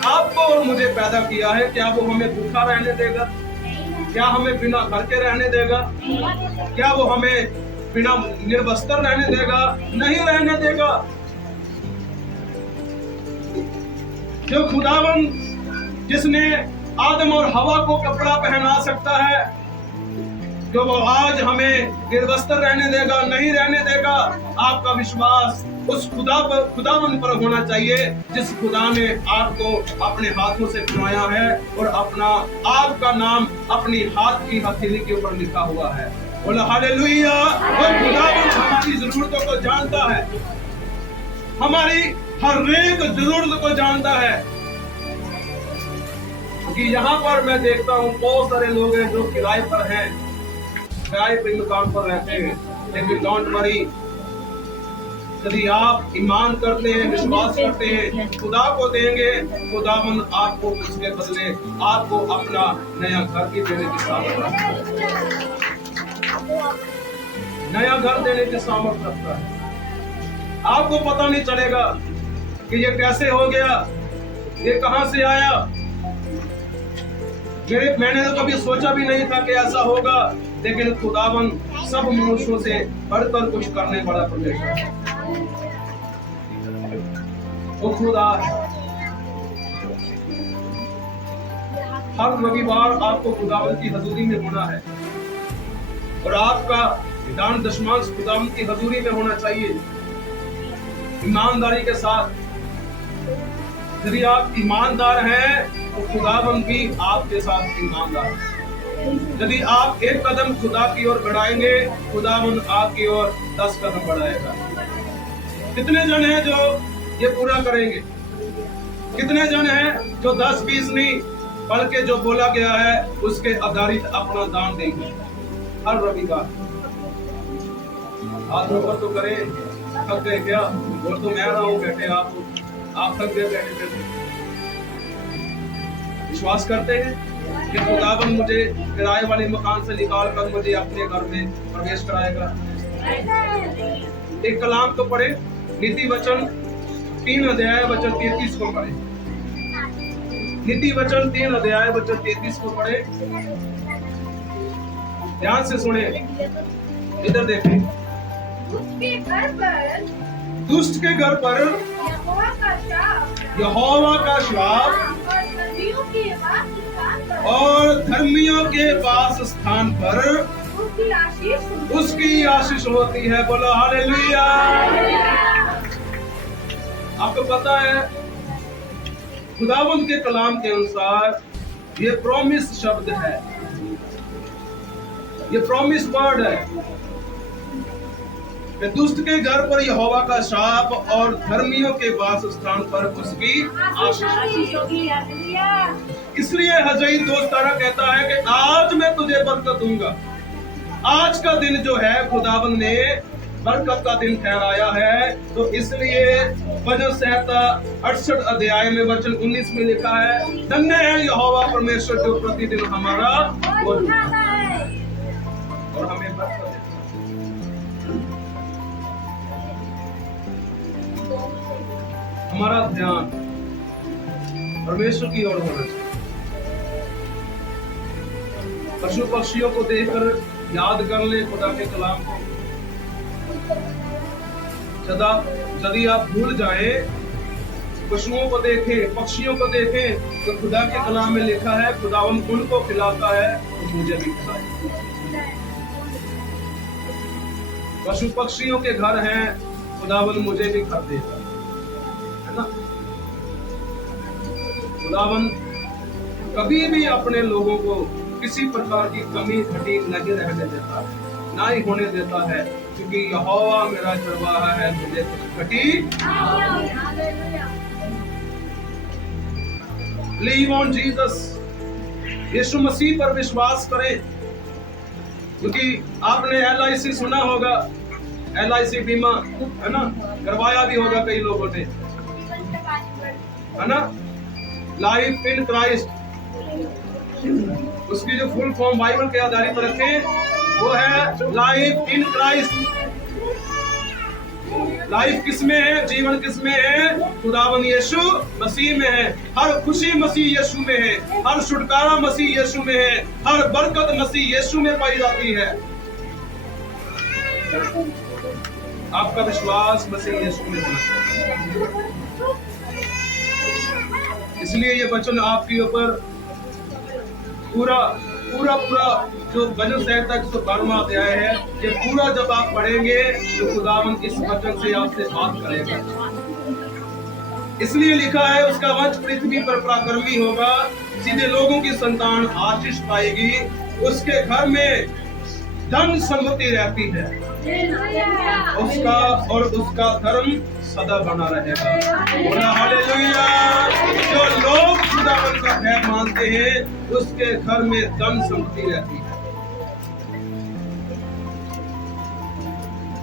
आपको और मुझे पैदा किया है, क्या वो हमें भूखा रहने देगा? क्या हमें बिना घर के रहने देगा? क्या वो हमें बिना निर्वस्त्र रहने देगा? नहीं रहने देगा। जो खुदावन जिसने आदम और हवा को कपड़ा पहना सकता है, जो वो आज हमें निर्वस्त्र रहने देगा? नहीं रहने देगा। आपका विश्वास उस खुदावन पर होना चाहिए, जिस खुदा ने आपको अपने हाथों से बनाया है और अपना आपका नाम अपनी हाथ की हथेली के ऊपर लिखा हुआ है। बोला हालेलुया। वो खुदावन हमारी जरूरतों को जानता है, हमारी हर एक जरूरत को जानता है। क्योंकि यहाँ पर मैं देखता हूँ बहुत सारे लोग हैं जो किराए पर हैं, किराए पे मकान पर रहते हैं। लेकिन डोंट वरी, यदि आप ईमान करते हैं, विश्वास करते हैं, खुदा को देंगे, खुदावन आपको उसके बदले आपको अपना नया घर की देने की सामर्थ रखता है। नया घर देने की सामर्थ रखता है। आपको पता नहीं चलेगा कि ये कैसे हो गया, ये कहां से आया। मैंने तो कभी सोचा भी नहीं था कि ऐसा होगा, लेकिन खुदावन सब मनुष्यों से बढ़कर कुछ करने वाला परमेश्वर है। वो खुदा है। हर रविवार आपको खुदावन की हजूरी में होना है और आपका दान दशमांश खुदावन की हजूरी में होना चाहिए, ईमानदारी के साथ। यदि आप ईमानदार हैं तो खुदावन भी आपके साथ ईमानदार है। यदि आप एक कदम खुदा की ओर बढ़ाएंगे, खुदावन आपकी ओर 10 कदम बढ़ाएगा। कितने जन हैं जो ये पूरा करेंगे? कितने जन हैं जो 10-20 नहीं बल्कि जो बोला गया है उसके आधारित अपना दान देंगे हर रविवार? हाथ ऊपर तो करें। थक गए क्या? और तो मैं रहा हूँ बैठे, आप थक गए बैठे बैठे। विश्वास करते हैं कि खुदावन मुझे किराए वाले मकान से निकाल कर मुझे अपने घर में प्रवेश कराएगा। एक कलाम तो पढ़े, नीति वचन 3 अध्याय वचन 33 को पढ़े। नीति वचन 3 अध्याय वचन 33 को पढ़े। ध्यान से सुने, इधर देखें। दुष्ट के घर पर यहोवा का श्राप और धर्मियों के वास स्थान पर उसकी आशीष होती है। बोलो हालेलुया। आपको पता है खुदावंद के कलाम के अनुसार ये प्रॉमिस शब्द है, ये प्रॉमिस वर्ड है। कि दुष्ट के घर पर यहोवा का शाप और धर्मियों के वास स्थान पर उसकी आशीष होगी। इसलिए हजई 2:17 कहता है कि आज मैं तुझे बरकत दूंगा। आज का दिन जो है खुदावन ने बरकत का दिन ठहराया है, तो इसलिए भजन संहिता 68 अध्याय में वचन 19 में लिखा है, धन्य है यहोवा परमेश्वर जो प्रतिदिन हमारा बोझ उठाता है और हमें बरकत देता है। हमारा ध्यान परमेश्वर की ओर होना चाहिए। पशु पक्षियों को देखकर याद कर ले खुदा के कलाम को। यदि आप भूल जाए, पशुओं को देखें, पक्षियों को देखें, तो खुदा के कलाम में लिखा है खुदावन उनको खिलाता है तो मुझे भी खिलाए। पशु पक्षियों के घर हैं, खुदावन मुझे भी घर देगा, है ना। खुदावन कभी भी अपने लोगों को किसी प्रकार की कमी घटी नहीं रहने देता, ना ही होने देता है, क्योंकि यहोवा मेरा चरवाहा है, मुझे कुछ घटी। Believe on Jesus, यीशु मसीह पर विश्वास करें, क्योंकि आपने LIC सुना होगा, LIC बीमा, है ना, करवाया भी होगा कई लोगों ने, है ना। लाइफ इन क्राइस्ट, उसकी जो फुल फॉर्म बाइबल के आधारित पर रखें वो है लाइफ इन क्राइस्ट। लाइफ किसमें है, जीवन किसमें है, खुदावन यीशु मसीह में है। हर खुशी मसीह यीशु में है, हर छुटकारा मसीह यीशु में है, हर बरकत मसीह यीशु में पाई जाती है। आपका विश्वास मसीह यीशु में होना चाहिए। इसलिए ये वचन आपके ऊपर पूरा पूरा पूरा जो भजन संहिता का 112वां अध्याय है, ये पूरा जब आप पढ़ेंगे तो खुदावन इस वचन से आपसे बात करेगा। इसलिए लिखा है उसका वंश पृथ्वी पर पराक्रमी होगा, सीधे लोगों की संतान आशीष पाएगी, उसके घर में धन समृद्धि रहती है, उसका और उसका धर्म सदा बना रहेगा। बोला हालेलुया। जो लोग खुदावन का भय मानते हैं उसके घर में धन समृद्धि रहती है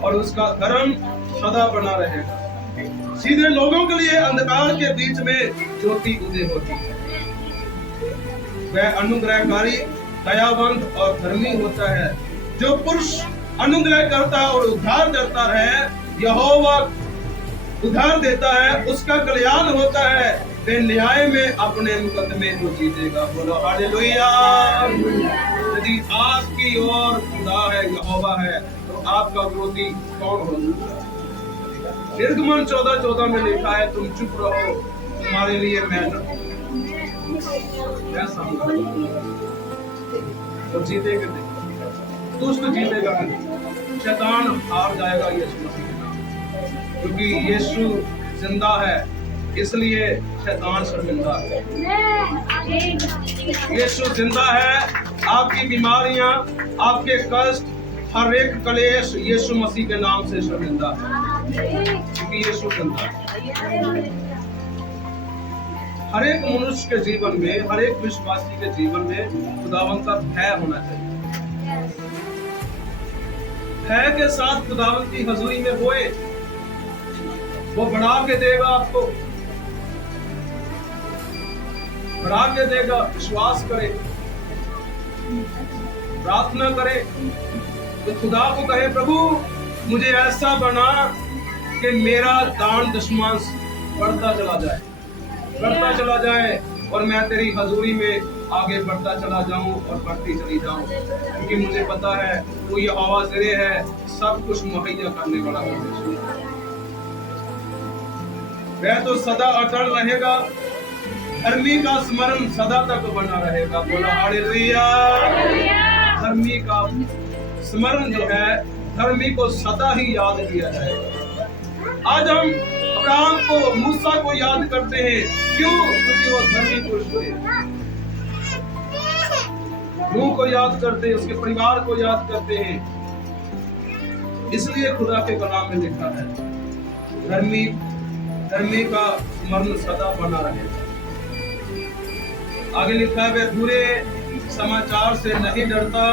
और उसका धर्म सदा बना रहेगा। सीधे लोगों के लिए अंधकार के बीच में ज्योति उदय होती है। वह अनुग्रहकारी, दयावंत और धर्मी होता है। जो पुरुष अनुग्रह करता और उद्धार करता है, यहोवा उद्धार देता है, उसका कल्याण होता है। वे न्याय में अपने मुकदमे को जीतेगा। बोलो हालेलुया। यदि आपकी ओर खुदा है, यहोवा है, तो आपका विरोधी कौन हो सकता है। निर्गमन 14:14 में लिखा है, तुम चुप रहो, तुम्हारे लिए मैं तो जीतेगा नहीं, दुष्ट जीतेगा नहीं, शैतान हार जाएगा यीशु मसीह के नाम। क्योंकि यीशु जिंदा है, इसलिए शैतान शर्मिंदा है। यीशु जिंदा है। आपकी बीमारियां, आपके कष्ट, हर एक क्लेश यीशु मसीह के नाम से शर्मिंदा है, क्योंकि यीशु जिंदा है। हर एक मनुष्य के जीवन में, हर एक विश्वासी के जीवन में खुदावन का भय होना चाहिए। भय के साथ खुदावन की हजूरी में बोए, वो बढ़ा के देगा, आपको बढ़ा के देगा। विश्वास करे, प्रार्थना करे, तो खुदा को कहे, प्रभु मुझे ऐसा बना कि मेरा दान दशमांश बढ़ता चला जाए, बढ़ता चला जाए, और मैं तेरी हजूरी में आगे बढ़ता चला जाऊं और बढ़ती चली जाऊं, क्योंकि मुझे पता है वो ये आवाज दे है, सब कुछ मुहैया करने वाला परमेश्वर। वह तो सदा अटल रहेगा, धर्मी का स्मरण सदा तक बना रहेगा। बोला हालेलुया। धर्मी का स्मरण जो है, धर्मी को सदा ही याद किया जाएगा। आज हम अब्राहम को, मूसा को याद करते हैं, क्यों? क्योंकि वो धर्मी पुरुष थे। नूह को याद करते हैं, उसके परिवार को याद करते हैं, इसलिए खुदा के कलाम में लिखा है, धर्मी का मरण सदा बना रहेगा। आगे लिखा है, वह बुरे समाचार से नहीं डरता,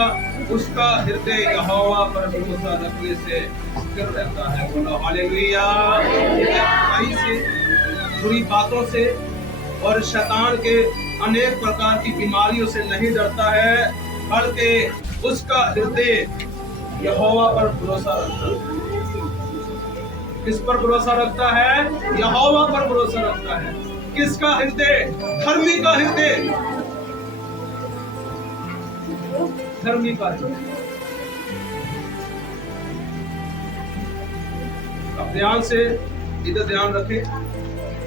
उसका हृदय यहोवा पर भरोसा रखने से स्थिर रहता है। बोलो हालेलुया। बुराई से, बुरी बातों से और शैतान के अनेक प्रकार की बीमारियों से नहीं डरता है, बल्कि उसका हृदय यहोवा पर भरोसा रखता है। किस पर भरोसा रखता है? यहोवा पर भरोसा रखता है। किसका हृदय? धर्मी का हृदय, धर्मी का हृदय। अब ध्यान से इधर ध्यान रखें,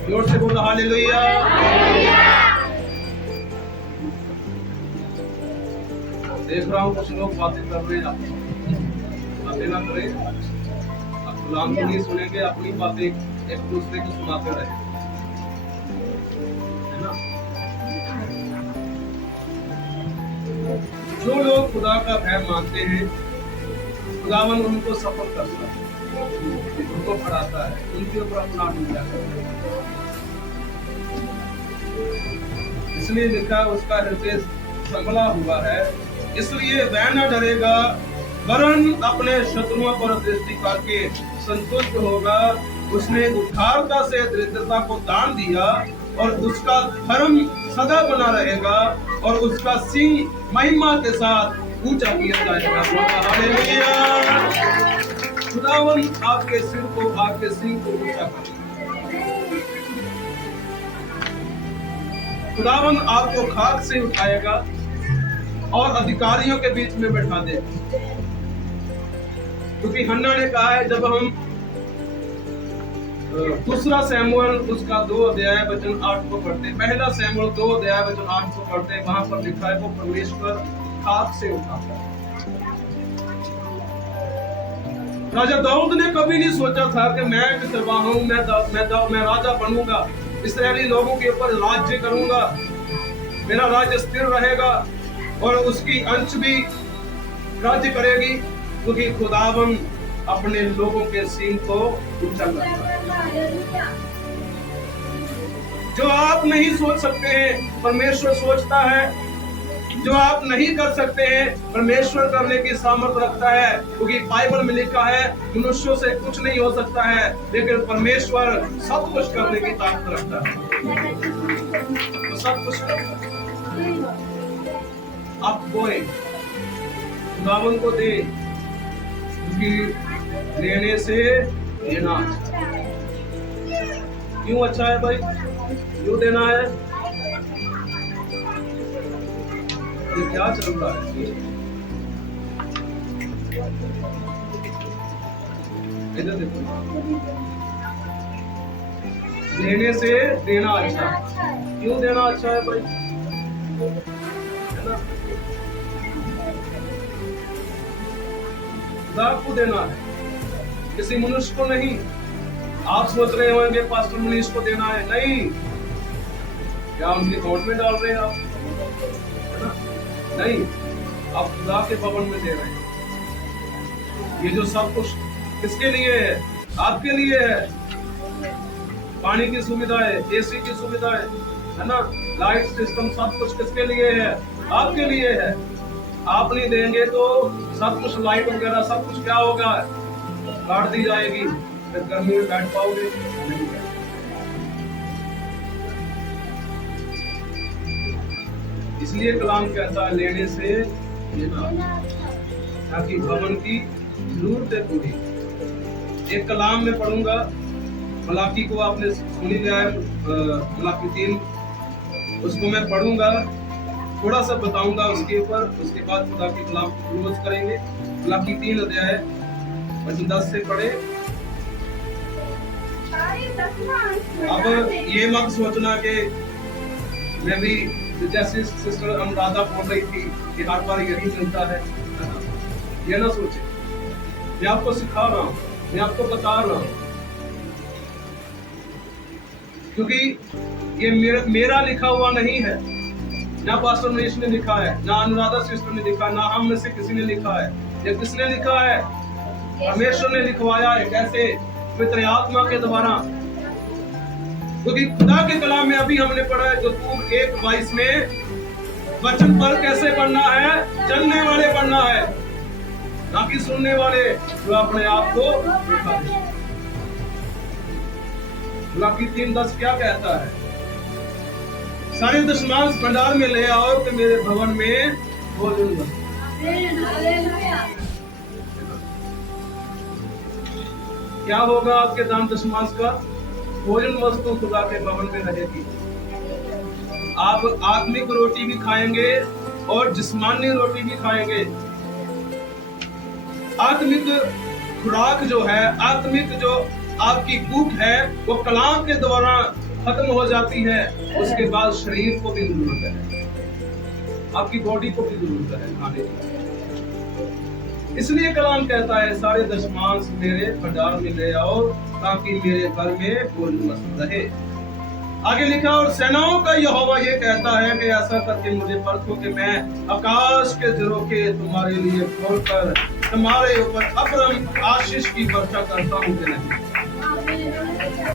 जोर से बोलो हालेलुया। देख रहा हूं कुछ लोग बातें कर रहे हैं, बातें ना करें। अब गुलाम को नहीं सुनेंगे, अपनी बातें एक दूसरे को सुनाते रहे, है ना। जो लोग खुदा का भय मानते हैं, खुदावन उनको सफल करता है, उनको बढ़ाता है, उनके ऊपर अपना अनुग्रह करता है। इसलिए लिखा, उसका हृदय संभला हुआ है, इसलिए वह न डरेगा, वरन अपने शत्रुओं पर दृष्टि करके संतुष्ट होगा। उसने उदारता से दरिद्रता को दान दिया, और उसका धर्म सदा बना रहेगा, और उसका सिंह महिमा के साथ ऊंचा किया जाएगा। हालेलुया। खुदावन आपके सिर को, आपके सिंह को ऊंचा करेगा। खुदावन आपको खाक से उठाएगा और अधिकारियों के बीच में बैठा देगा। क्योंकि हन्ना ने कहा है, जब हम दूसरा सैमुएल उसका 2 अध्याय वचन 8 को पढ़ते, पहला सैमुएल 2 अध्याय वचन 8 को पढ़ते, वहां पर लिखा है, वो परमेश्वर खाक से उठाता है। राजा दाऊद ने कभी नहीं सोचा था कि मैं चरवाहा हूं, मैं राजा बनूंगा, इस्राएली लोगों के ऊपर राज्य करूंगा, मेरा राज्य स्थिर रहेगा और उसकी अंश भी राज्य करेगी, क्योंकि खुदावन अपने लोगों के सींग को ऊंचा करता है। जो आप नहीं सोच सकते हैं, परमेश्वर सोचता है। जो आप नहीं कर सकते हैं, परमेश्वर करने की सामर्थ रखता है, क्योंकि बाइबल में लिखा है, मनुष्यों से कुछ नहीं हो सकता है, लेकिन परमेश्वर सब कुछ करने की ताकत रखता है। तो सब कुछ आप बोए, खुदावन को दे, क्योंकि लेने से देना क्यों अच्छा है भाई, क्यों देना है? ये क्या चल रहा है? इधर देखो, देने से देना अच्छा है। क्यों देना अच्छा है भाई? है ना, खुदा को देना है, किसी मनुष्य को नहीं। आप सोच रहे होंगे पास्टर मनीष को देना है, नहीं, क्या उनके अकाउंट में डाल रहे हैं आप? नहीं, आप खुदा के भवन में दे रहे हैं। ये जो सब कुछ किसके लिए है? आपके लिए है। पानी की सुविधाएं, एसी की सुविधाएं, है ना, लाइट सिस्टम, सब कुछ किसके लिए है? आपके लिए है। आप नहीं देंगे तो सब कुछ, लाइट वगैरह सब कुछ क्या होगा? काट दी जाएगी, फिर गर्मी में बैठ पाओगे नहीं। इसलिए कलाम कहता है, लेने से देना, ताकि भवन की जरूरतें पूरी। एक कलाम में पढ़ूंगा, मलाकी को आपने सुन लिया है, मलाकी 3, उसको मैं पढ़ूंगा, थोड़ा सा बताऊंगा उसके ऊपर, उसके बाद खुदा के कलाम को क्लोज करेंगे। मलाकी 3 अध्याय वचन 10 से पढ़े। अब ये मत सोचना कि मैं भी, जैसे सिस्टर अनुराधा बोल रही थी कि हर बार यही मिलता है, ये ना सोचे। मैं आपको सिखा रहा हूँ, मैं आपको बता रहा हूँ, क्योंकि ये मेरा लिखा हुआ नहीं है, ना पास्टर मनीष ने लिखा है, ना अनुराधा सिस्टर ने लिखा, ना हम में से किसी ने लिखा है। ये किसने लिखा है? परमेश्वर ने लिखवाया है कैसे? पवित्र आत्मा के द्वारा। क्योंकि खुदा के कलाम में अभी हमने पढ़ा है जबूर 1:22 में वचन पर कैसे पढ़ना है? चलने वाले पढ़ना है, ना कि सुनने वाले जो अपने आप को दिखा दे। मलाकी 3:10 क्या कहता है? सारे दशमांश भंडार में ले आओ कि मेरे भवन में भोजन बने। क्या होगा आपके दान दशमांश का? भोजन वस्तु खुदा के भवन में रहेगी। आप आत्मिक रोटी भी खाएंगे और जिस्मानी रोटी भी खाएंगे। आत्मिक खुराक जो है, आत्मिक जो आपकी भूख है, वो कलाम के द्वारा खत्म हो जाती है। उसके बाद शरीर को भी जरूरत है, आपकी बॉडी को भी जरूरत है खाने की। इसलिए कलाम कहता है सारे दशमांश मेरे भंडार में ले आओ ताकि मेरे घर में भोजन वस्तु रहे। आगे लिखा, और सेनाओं का यहोवा ये कहता है कि ऐसा करके मुझे परखो कि मैं आकाश के झरोखे तुम्हारे लिए खोलकर तुम्हारे ऊपर अब्रम आशीष की वर्षा करता हूँ कि नहीं।